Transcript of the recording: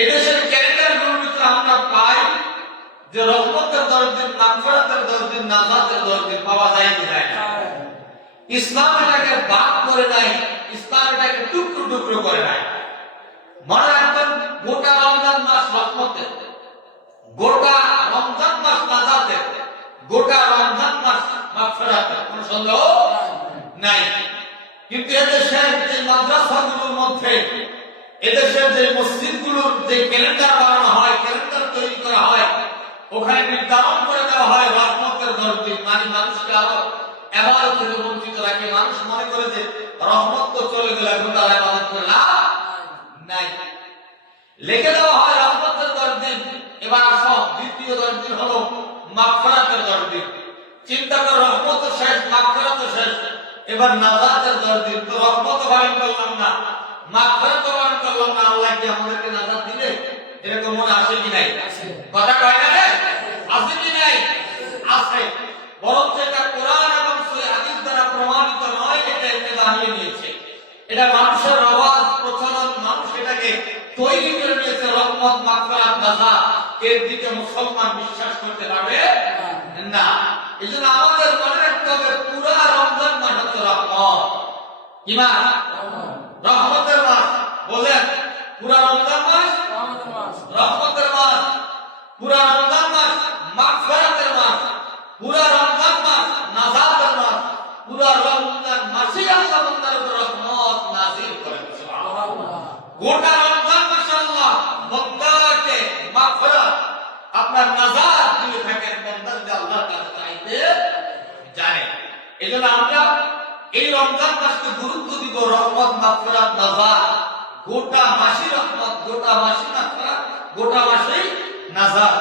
এদেশের ক্যালেন্ডারগুলোর ভিতরে আমরা পাই যে রহমতের 10 দিন, মাগফিরাতের 10 দিন, নাজাতের 10 দিন পাওয়া যায় কি যায় না? ইসলাম এটাকে ভাগ করে নাই, ইসলাম এটাকে টুকরো টুকরো করে নাই। মনে রাখবেন, গোটা রমজান মাস রহমতের, গোটা রমজান মাস নাজাতের, গোটা রমজান মাস মাগফিরাতের, কোনো সন্দেহ নাই। কিন্তু এদেশের যে মাদ্রাসাগুলোর মধ্যে, এদেশের যে মসজিদগুলোর যে ক্যালেন্ডার বানানো হয়, ক্যালেন্ডার তৈরি করা হয়, ওখানে নির্ধারণ করে দেওয়া হয় রহমতের 10 দিন, মানে মানুষকে আরো ইবাদত থেকে বঞ্চিত রাখে। মানুষ মনে করে যে রহমত তো চলে গেল, এখন তারা ইবাদত করে লাভ নাই। লিখে দেওয়া হয় রহমতের 10 দিন। এবার আসো, দ্বিতীয় 10 দিন হলো মাগফিরাতের 10 দিন। চিন্তা করো, রহমত শেষ, মাগফিরাত শেষ, এবার নাজাতের 10 দিন। তো রহমত বায়ন করলাম না, মাগফিরাত বায়ন করলাম না, আল্লাহ কি আমাদেরকে নাজাত দিবে? এরকম মনে আসে কি নাই? কথা কয় না রে? আছে কি নাই? আছে। বরং এটা কোরআন এবং সহিহ হাদিস দ্বারা প্রমাণিত নয়, এটা এতে বানিয়ে নিয়েছে। এটা মানুষের রওয়াজ, প্রচলন, মানুষ এটাকে তৈরি করে নিয়েছে। রহমত, মাগফিরাত, নাজাত, এর দিকে মুসলমান বিশ্বাস করতে পারবে না। এজন্য আমাদের মনে রাখতে হবে, পুরা রমজান মাস হচ্ছে রহমত। কি মাস? রহমতের মাস। বলেন, পুরা রমজান মাস রহমতের মাস, পুরা রমজান মাস মাগফিরাতের মাস, পুরা রমজান মাস নাজাতের মাস, পুরা রমজান মাসে আল্লাহ বান্দার উপর রহমত নাযিল করেন। সুবহানাল্লাহ। গোটা রমজান মাসে আল্লাহ বান্দাকে মাগফিরাত, আপনার নাজাত দিয়ে থাকেন। বান্দা যদি আল্লাহর কাছে চাইতে জানে, এজন্য আমরা এই রমজান মাসকে গুরুত্ব দিব। রহমত, মাগফিরাত, নাজাত, গোটা মাসে রহমত, গোটা মাসে মাগফিরাত, গোটা মাসেই নাজাত।